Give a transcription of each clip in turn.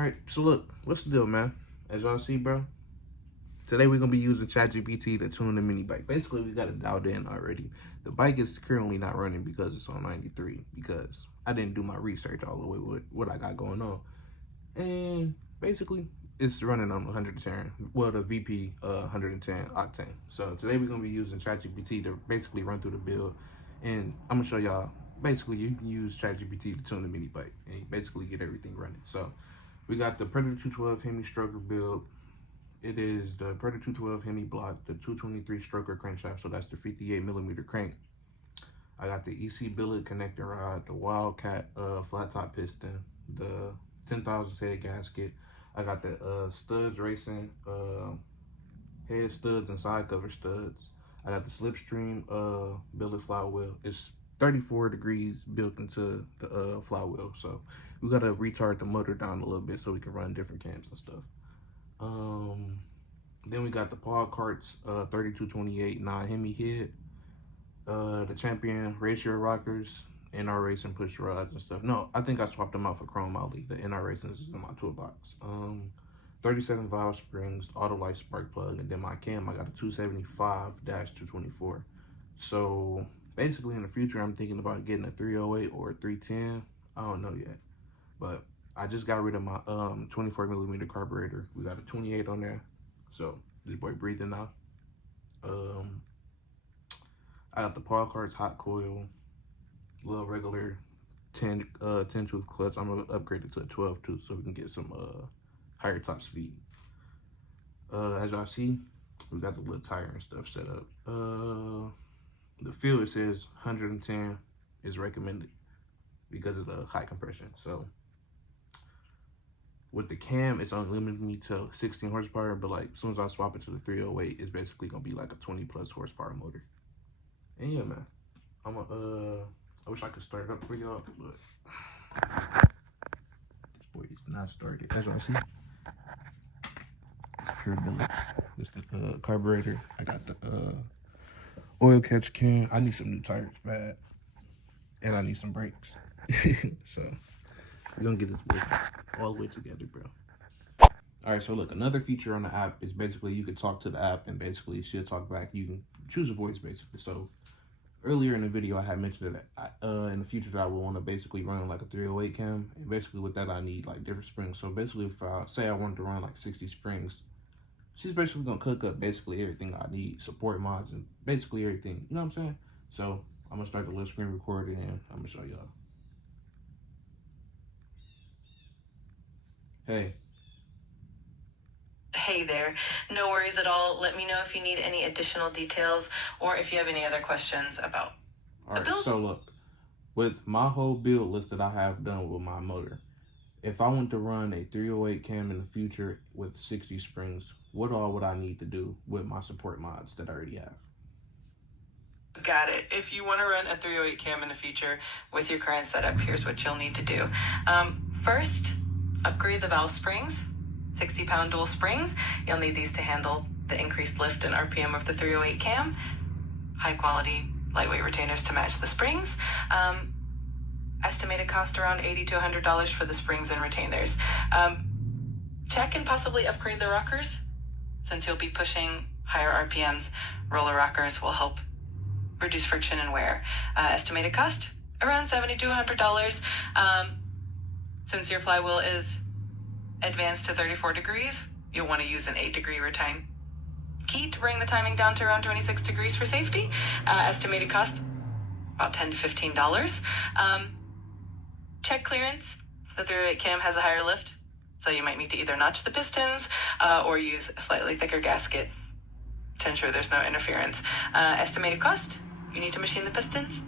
Alright, so look, what's the deal, man? As y'all see, bro, today we're going to be using ChatGPT to tune the mini bike. Basically, we got it dialed in already. The bike is currently not running because it's on 93, because I didn't do my research all the way with what I got going on. And basically, it's running on 110, well, the VP 110 octane. So today we're going to be using ChatGPT to basically run through the build. And I'm going to show y'all, basically, you can use ChatGPT to tune the mini bike and basically get everything running. So we got the Predator 212 Hemi stroker build. It is the Predator 212 Hemi block, the 223 stroker crankshaft, so that's the 58mm crank. I got the EC billet connecting rod, the Wildcat flat top piston, the 10,000 head gasket. I got the studs racing, head studs and side cover studs. I got the Slipstream billet flywheel. It's 34 degrees built into the flywheel, so we gotta retard the motor down a little bit so we can run different cams and stuff. Then we got the Paul Carts 3228 non-Hemi head, the Champion ratio rockers, NR Racing push rods and stuff. No, I think I swapped them out for Chrome Molly. The NR Racing is in my toolbox. 37 valve springs, auto light spark plug, and then my cam, I got a 275-224. So basically in the future, I'm thinking about getting a 308 or a 310. I don't know yet, but I just got rid of my 24mm carburetor. We got a 28 on there, so this boy breathing now. I got the Paul Carts hot coil, little regular 10 tooth clutch. I'm gonna upgrade it to a 12 tooth so we can get some higher top speed. As y'all see, we got the little tire and stuff set up. The fuel, it says 110 is recommended because of the high compression. So with the cam, it's only limited me to 16 horsepower, but like as soon as I swap it to the 308, it's basically gonna be like a 20+ horsepower motor. And yeah, man, I wish I could start it up for y'all, but this boy is not started. As y'all see, it's pure billet. It's the carburetor. I got the oil catch can. I need some new tires bad, and I need some brakes. So we're gonna get this boy all the way together, bro. All right, so look, another feature on the app is basically you can talk to the app and basically she'll talk back. You can choose a voice basically. So earlier in the video, I had mentioned that in the future that I would want to basically run like a 308 cam, and basically with that I need like different springs. So basically, if I say I wanted to run like 60 springs, she's basically gonna cook up basically everything I need, support mods and basically everything. You know what I'm saying? So I'm gonna start the little screen recording and I'm gonna show y'all. Hey. Hey there, no worries at all. Let me know if you need any additional details or if you have any other questions about the build. So look, with my whole build list that I have done with my motor, if I want to run a 308 cam in the future with 60 springs, what all would I need to do with my support mods that I already have? Got it. If you want to run a 308 cam in the future with your current setup, here's what you'll need to do. First, upgrade the valve springs. 60-pound dual springs. You'll need these to handle the increased lift and RPM of the 308 cam. High quality, lightweight retainers to match the springs. Estimated cost around $80 to $100 for the springs and retainers. Check and possibly upgrade the rockers. Since you'll be pushing higher RPMs, roller rockers will help reduce friction and wear. Estimated cost around $70 to $100. Since your flywheel is advanced to 34 degrees, you'll want to use an 8-degree retain key to bring the timing down to around 26 degrees for safety. Estimated cost about $10 to $15. Check clearance. The 308 cam has a higher lift, so you might need to either notch the pistons or use a slightly thicker gasket to ensure there's no interference. Estimated cost, you need to machine the pistons,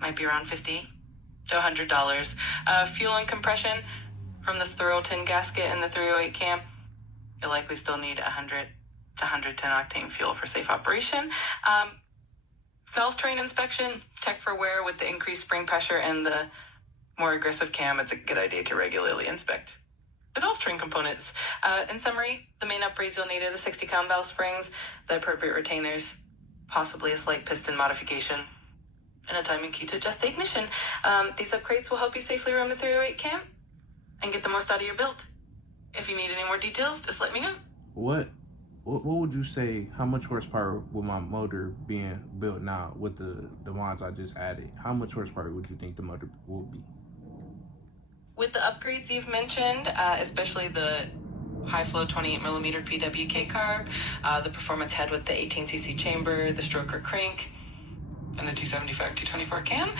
might be around $50 to $100. Fuel and compression from the thorough tin gasket and the 308 cam, you'll likely still need 100 to 110 octane fuel for safe operation. Valve train inspection, check for wear. With the increased spring pressure and the more aggressive cam, it's a good idea to regularly inspect the valve train components. In summary, the main upgrades you'll need are the 60-pound valve springs, the appropriate retainers, possibly a slight piston modification, and a timing key to adjust the ignition. These upgrades will help you safely run the 308 cam and get the most out of your build. If you need any more details, just let me know. What would you say, how much horsepower with my motor being built now with the mods I just added, how much horsepower would you think the motor will be? With the upgrades you've mentioned, especially the high flow 28mm PWK carb, the performance head with the 18cc chamber, the stroker crank, and the 275-224 cam,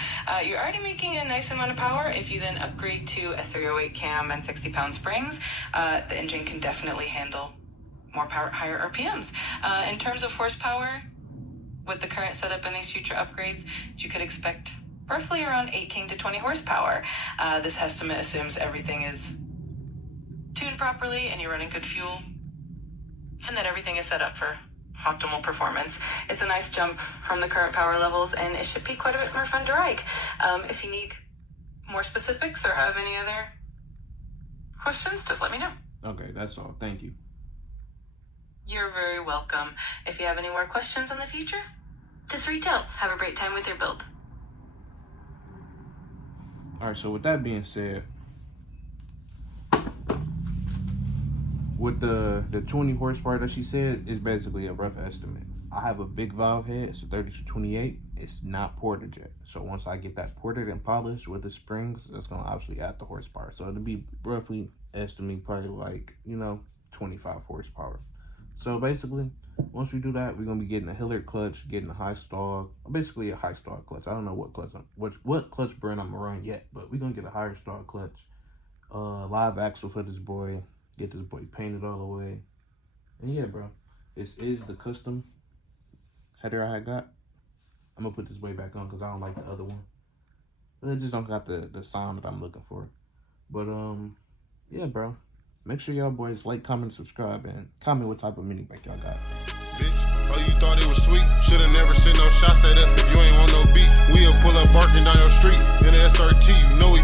you're already making a nice amount of power. If you then upgrade to a 308 cam and 60-pound springs, the engine can definitely handle more power, higher RPMs. In terms of horsepower, with the current setup and these future upgrades, you could expect roughly around 18 to 20 horsepower. This estimate assumes everything is tuned properly and you're running good fuel, and that everything is set up for optimal performance. It's a nice jump from the current power levels, and it should be quite a bit more fun to ride. If you need more specifics or have any other questions, just let me know. Okay, that's all. Thank you. You're very welcome. If you have any more questions in the future, just reach out. Have a great time with your build. All right, so with that being said, with the 20 horsepower that she said is basically a rough estimate. I have a big valve head, it's a 30-28. It's not ported yet. So once I get that ported and polished with the springs, that's gonna obviously add the horsepower. So it'll be roughly estimating probably like, 25 horsepower. So basically, once we do that, we're gonna be getting a Hillard clutch, getting a high stall, basically a high stall clutch. I don't know what clutch brand I'm gonna run yet, but we're gonna get a higher stall clutch, live axle for this boy, get this boy painted all the way. And yeah, bro, this is the custom header I got. I'm gonna put this way back on because I don't like the other one. But it just don't got the sound that I'm looking for. But yeah, bro. Make sure y'all boys like, comment, subscribe, and comment what type of mini bike y'all got. Bitch, oh, you thought it was sweet? Shoulda never sent no shots at us if you ain't want no beat. We'll pull up barking down your street in the SRT, you know we